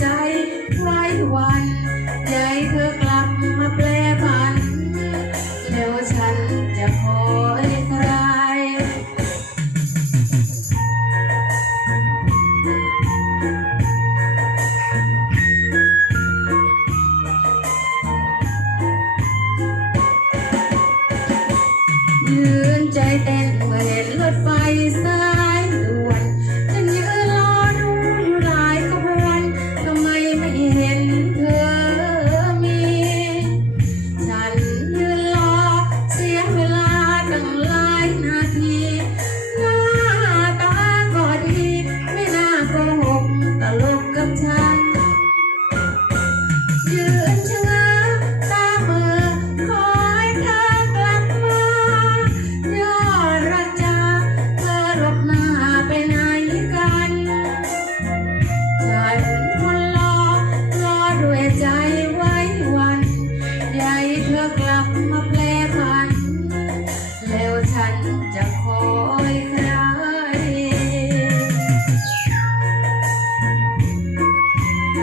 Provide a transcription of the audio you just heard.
ใจไว้วันใจเธอกลับมาแปลผัน แล้วฉันจะขอให้ใครยืนใจเต้น ธอกลับมาเปล